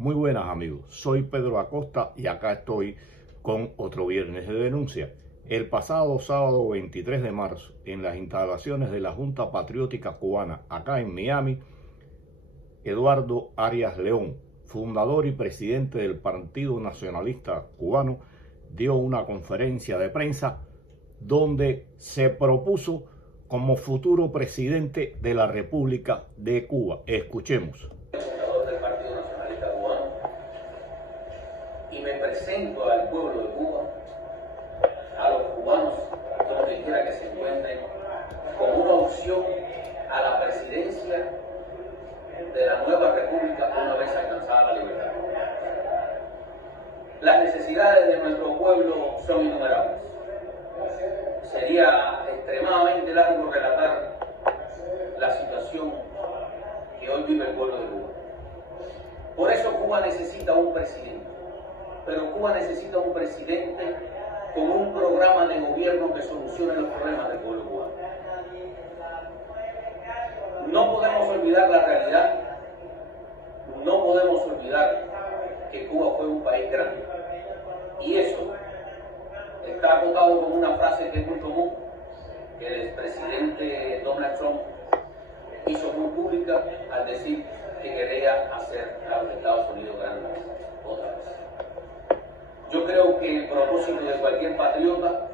Muy buenas amigos, soy Pedro Acosta y acá estoy con otro viernes de denuncia. El pasado sábado 23 de marzo, en las instalaciones de la Junta Patriótica Cubana, acá en Miami, Eduardo Arias León, fundador y presidente del Partido Nacionalista Cubano, dio una conferencia de prensa donde se propuso como futuro presidente de la República de Cuba. Escuchemos. Y me presento al pueblo de Cuba, a los cubanos, donde quiera que se encuentren, como una opción a la presidencia de la nueva república una vez alcanzada la libertad. Las necesidades de nuestro pueblo son innumerables. Sería extremadamente largo relatar la situación que hoy vive el pueblo de Cuba. Por eso Cuba necesita un presidente. Pero Cuba necesita un presidente con un programa de gobierno que solucione los problemas del pueblo cubano. No podemos olvidar la realidad, no podemos olvidar que Cuba fue un país grande. Y eso está acotado con una frase que es muy común, que el expresidente Donald Trump hizo muy pública al decir que quería hacer a los Estados Unidos grandes otra vez. Yo creo que el propósito de cualquier patriota,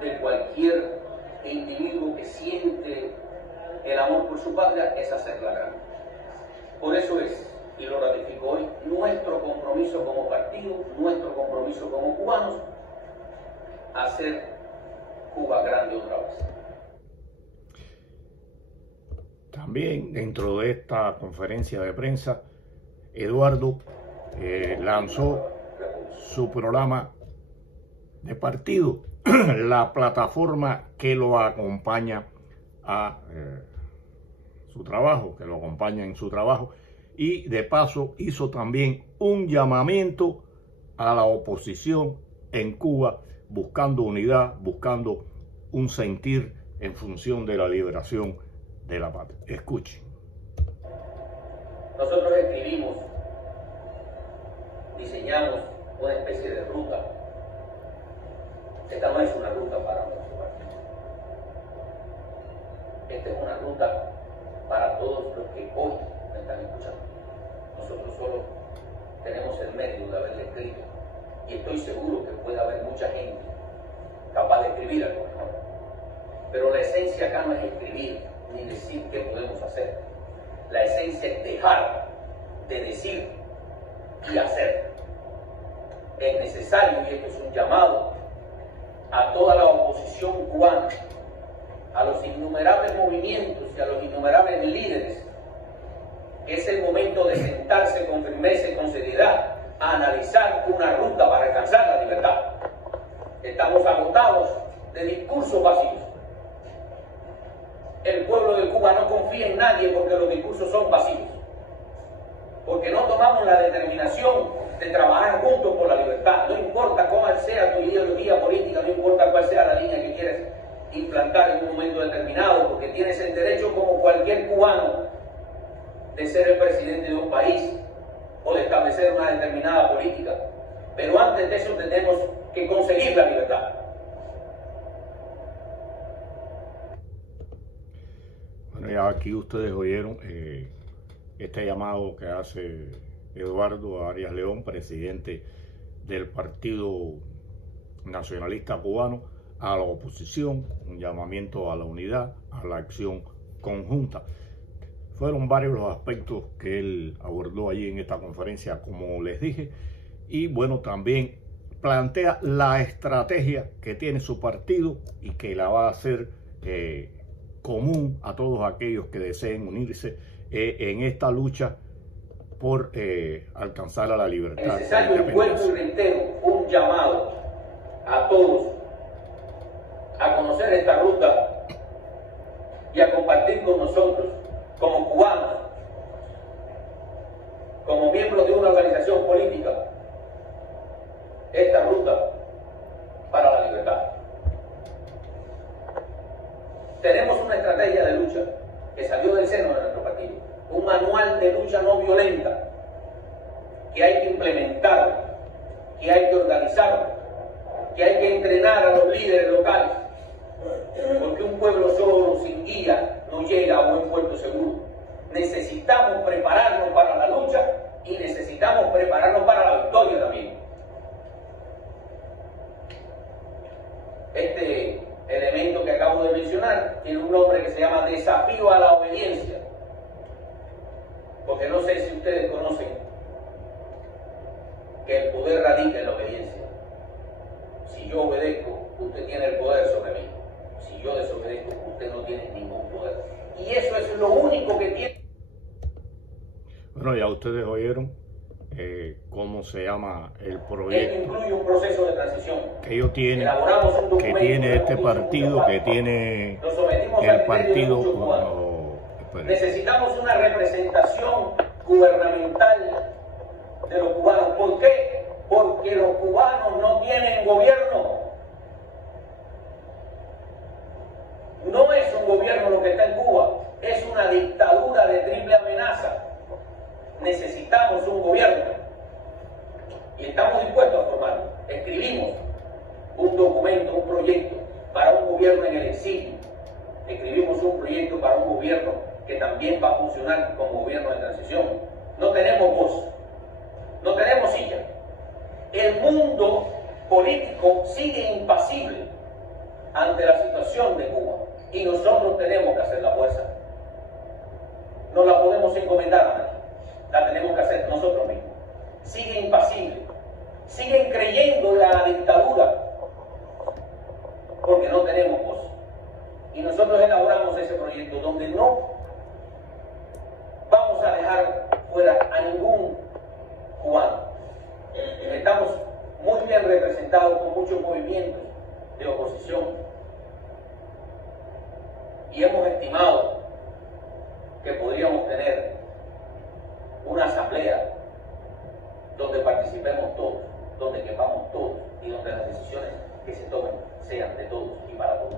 de cualquier individuo que siente el amor por su patria, es hacerla grande. Por eso es, y lo ratifico hoy, nuestro compromiso como partido, nuestro compromiso como cubanos, hacer Cuba grande otra vez. También dentro de esta conferencia de prensa, Eduardo lanzó su programa de partido, la plataforma que lo acompaña a su trabajo, que lo acompaña en su trabajo, y de paso hizo también un llamamiento a la oposición en Cuba, buscando unidad, buscando un sentir en función de la liberación de la patria. Escuchen. Nosotros escribimos, diseñamos una especie de ruta. Esta no es una ruta para nuestro partido. Esta es una ruta para todos los que hoy me están escuchando. Nosotros solo tenemos el mérito de haberle escrito y estoy seguro que puede haber mucha gente capaz de escribir algo mejor. Pero la esencia acá no es escribir ni decir qué podemos hacer. La esencia es dejar de decir y hacer. Es necesario, y esto es un llamado a toda la oposición cubana, a los innumerables movimientos y a los innumerables líderes, que es el momento de sentarse con firmeza y con seriedad a analizar una ruta para alcanzar la libertad. Estamos agotados de discursos vacíos. El pueblo de Cuba no confía en nadie porque los discursos son vacíos, porque no tomamos la determinación de trabajar juntos por la libertad. No importa cuál sea tu ideología política, no importa cuál sea la línea que quieres implantar en un momento determinado, porque tienes el derecho como cualquier cubano de ser el presidente de un país o de establecer una determinada política. Pero antes de eso tenemos que conseguir la libertad. Bueno, ya aquí ustedes oyeron este llamado que hace Eduardo Arias León, presidente del Partido Nacionalista Cubano, a la oposición, un llamamiento a la unidad, a la acción conjunta. Fueron varios los aspectos que él abordó allí en esta conferencia, como les dije, y bueno, también plantea la estrategia que tiene su partido y que la va a hacer común a todos aquellos que deseen unirse en esta lucha por alcanzar a la libertad. Es necesario, vuelvo y reitero, un llamado a todos a conocer esta ruta y a compartir con nosotros, como cubanos, como miembros de una organización política, esta ruta para la libertad. Tenemos una estrategia de lucha que salió del seno de nuestro partido, un manual de lucha no violenta que hay que implementar, que hay que organizar, que hay que entrenar a los líderes locales, porque un pueblo solo, sin guía, no llega a buen puerto seguro. Necesitamos prepararnos para la lucha y necesitamos prepararnos para la victoria también. Este elemento que acabo de mencionar tiene un nombre que se llama desafío a la obediencia, porque no sé si ustedes conocen que el poder radica en la obediencia. Si yo obedezco, usted tiene el poder sobre mí. Si yo desobedezco, usted no tiene ningún poder. Y eso es lo único que tiene. Bueno, ya ustedes oyeron cómo se llama el proyecto. Esto incluye un proceso de transición. Que ellos tienen, Elaboramos un documento, que tiene este partido, que tiene el partido. Necesitamos una representación gubernamental de los cubanos. ¿Por qué? Porque los cubanos no tienen gobierno. No es un gobierno lo que está en Cuba, es una dictadura de triple amenaza. Necesitamos un gobierno y estamos dispuestos a formarlo. Escribimos un documento, un proyecto para un gobierno en el exilio. Escribimos un proyecto para un gobierno que también va a funcionar como gobierno de transición. No tenemos voz, no tenemos silla. El mundo político sigue impasible ante la situación de Cuba y nosotros tenemos que hacer la fuerza. No la podemos encomendar a nadie, la tenemos que hacer nosotros mismos. Sigue impasible, siguen creyendo en la dictadura porque no tenemos voz. Y nosotros elaboramos ese proyecto donde no vamos a dejar fuera a ningún cubano. Estamos muy bien representados con muchos movimientos de oposición y hemos estimado que podríamos tener una asamblea donde participemos todos, donde quepamos todos y donde las decisiones que se tomen sean de todos y para todos.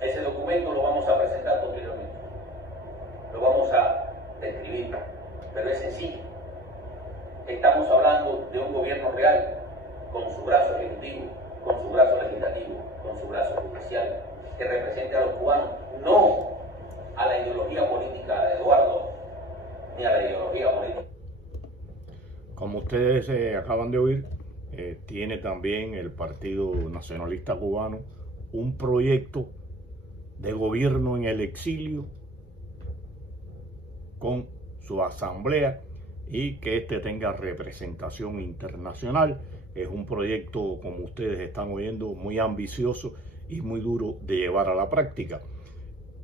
Ese documento lo vamos a presentar posteriormente, lo vamos a describir, pero es sencillo. Estamos hablando de un gobierno real, con su brazo ejecutivo, con su brazo legislativo, con su brazo judicial, que represente a los cubanos, no a la ideología política de Eduardo, ni a la ideología política. Como ustedes acaban de oír, tiene también el Partido Nacionalista Cubano un proyecto de gobierno en el exilio con su asamblea y que este tenga representación internacional. Es un proyecto, como ustedes están oyendo, muy ambicioso y muy duro de llevar a la práctica.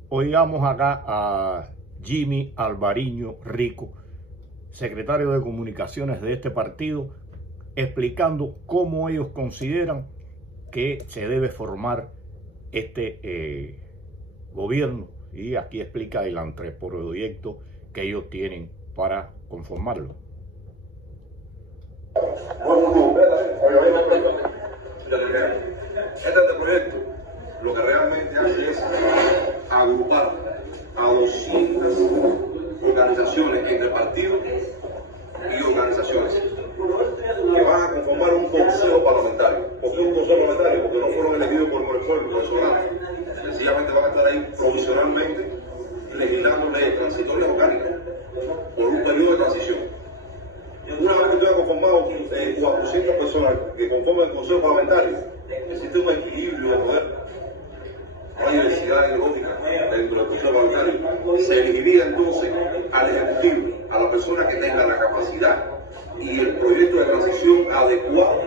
Oigamos acá a Jimmy Alvariño Rico, secretario de Comunicaciones de este partido, explicando cómo ellos consideran que se debe formar este gobierno, y aquí explica el anteproyecto que ellos tienen para conformarlo. Este anteproyecto lo que realmente hace es agrupar a 200 organizaciones entre partidos y organizaciones que van a conformar un consejo parlamentario. ¿Por qué un consejo parlamentario? Porque no fueron elegidos por el pueblo venezolano. Sencillamente van a estar ahí provisionalmente legislando leyes transitorias orgánicas por un periodo de transición. Una vez que estén conformados 400 personas que conforman el consejo parlamentario, existe un equilibrio de poder, no hay diversidad ideológica dentro del consejo parlamentario. Se elegiría entonces al ejecutivo, a la persona que tenga la capacidad y el proyecto de transición adecuado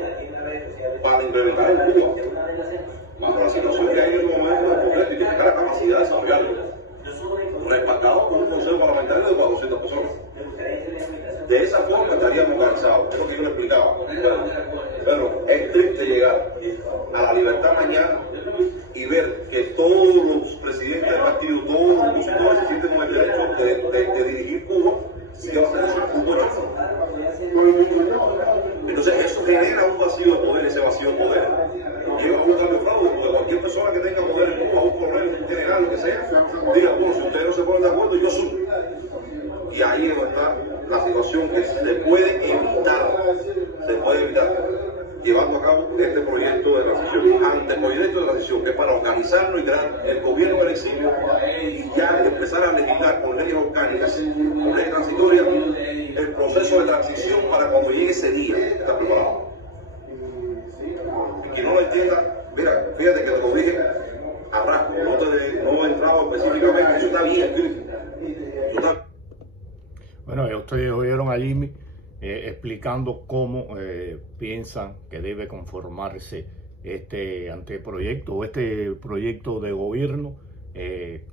para implementar en Cuba, bajo la situación que hay en el momento del proyecto y que tenga la capacidad de desarrollarlo, respaldado por un consejo parlamentario de 400 personas. De esa forma estaríamos organizados, es lo que yo le explicaba. Pero es triste llegar a la libertad mañana y ver que todos los presidentes del partido, todos los opositores se sienten con el derecho de dirigir Cuba si va a tener su Cuba. Entonces eso genera un vacío de poder, ese vacío de poder lleva a un cambio fraude, porque cualquier persona que tenga poder en Cuba, un coronel, un general, lo que sea, diga, bueno, si ustedes no se ponen de acuerdo, yo subo. Y ahí está la situación que se puede evitar, llevando a cabo este proyecto de transición, anteproyecto de transición, que es para organizarnos y crear el gobierno del exilio y ya empezar a legislar con leyes orgánicas, con leyes transitorias, el proceso de transición para cuando llegue ese día, está preparado. Y quien no lo entienda, mira, fíjate que te lo dije a rasgo, no he entrado específicamente, eso está bien escrito. Bueno, ya ustedes oyeron a Jimmy explicando cómo piensan que debe conformarse este anteproyecto o este proyecto de gobierno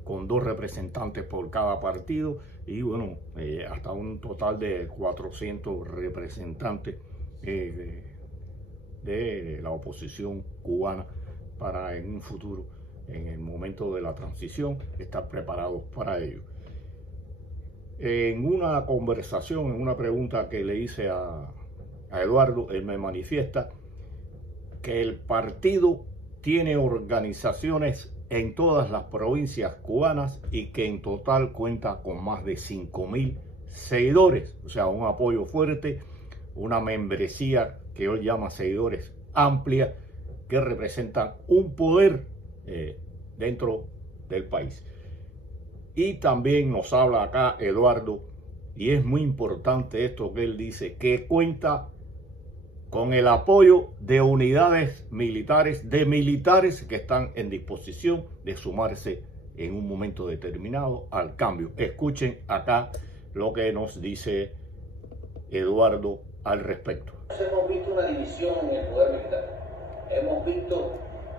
con 2 representantes por cada partido y bueno, hasta un total de 400 representantes de la oposición cubana para en un futuro, en el momento de la transición, estar preparados para ello. En una conversación, en una pregunta que le hice a Eduardo, él me manifiesta que el partido tiene organizaciones en todas las provincias cubanas y que en total cuenta con más de 5.000 seguidores, o sea, un apoyo fuerte, una membresía que él llama seguidores amplia, que representan un poder dentro del país. Y también nos habla acá Eduardo, y es muy importante esto que él dice, que cuenta con el apoyo de unidades militares, de militares que están en disposición de sumarse en un momento determinado al cambio. Escuchen acá lo que nos dice Eduardo al respecto. Hemos visto una división en el poder militar. Hemos visto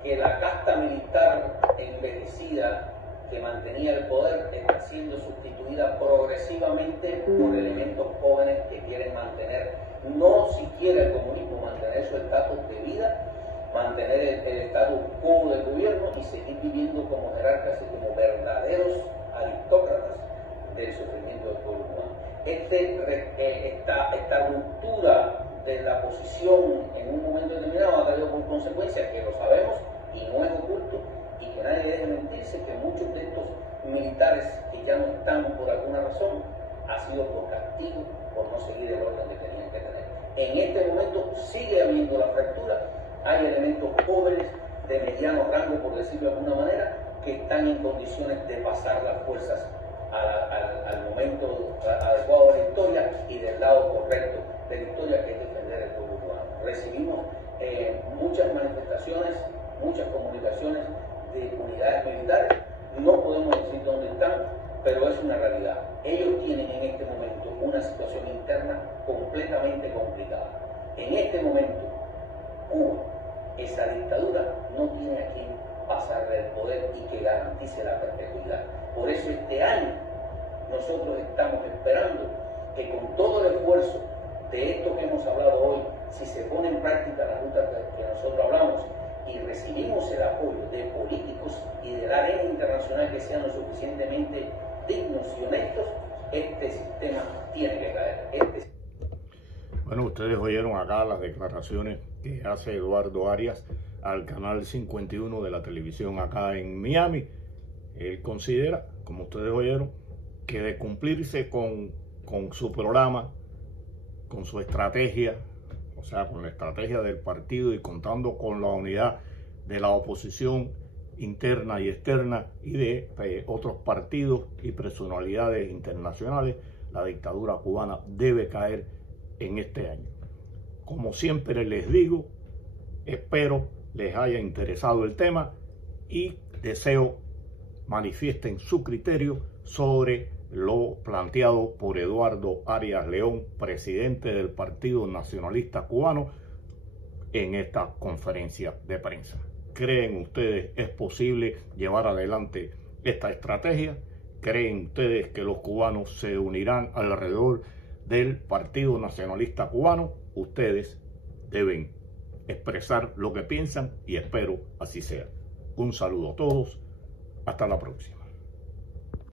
que la casta militar envejecida que mantenía el poder está siendo sustituida progresivamente por elementos jóvenes que quieren mantener, no siquiera el comunismo, mantener su estatus de vida, mantener el estatus quo del gobierno y seguir viviendo como jerarcas y como verdaderos aristócratas del sufrimiento del pueblo cubano. Esta ruptura de la posición en un momento determinado ha traído por consecuencia, que lo sabemos y no es oculto, y que nadie debe mentirse, que muchos de estos militares que ya no están por alguna razón ha sido por castigo, por no seguir el orden que tenían que tener. En este momento sigue habiendo la fractura, hay elementos jóvenes de mediano rango, por decirlo de alguna manera, que están en condiciones de pasar las fuerzas al momento adecuado de la historia y del lado correcto de la historia, que es defender el pueblo cubano. Recibimos muchas manifestaciones, muchas comunicaciones de unidades militares, no podemos decir dónde están, pero es una realidad. Ellos tienen en este momento una situación interna completamente complicada. En este momento, Cuba, esa dictadura, no tiene a quien pasarle el poder y que garantice la perpetuidad. Por eso este año nosotros estamos esperando que con todo el esfuerzo de esto que hemos hablado hoy, si se pone en práctica la ruta que nosotros hablamos y recibimos el apoyo de políticos y de la arena internacional que sean lo suficientemente dignos y honestos, este sistema tiene que caer. Bueno, ustedes oyeron acá las declaraciones que hace Eduardo Arias al canal 51 de la televisión acá en Miami. Él considera, como ustedes oyeron, que de cumplirse con su programa, con su estrategia, o sea, con la estrategia del partido y contando con la unidad de la oposición interna y externa y de otros partidos y personalidades internacionales, la dictadura cubana debe caer en este año. Como siempre les digo, espero les haya interesado el tema y deseo manifiesten su criterio sobre lo planteado por Eduardo Arias León, presidente del Partido Nacionalista Cubano, en esta conferencia de prensa. ¿Creen ustedes es posible llevar adelante esta estrategia? ¿Creen ustedes que los cubanos se unirán alrededor del Partido Nacionalista Cubano? Ustedes deben expresar lo que piensan y espero así sea. Un saludo a todos. Hasta la próxima.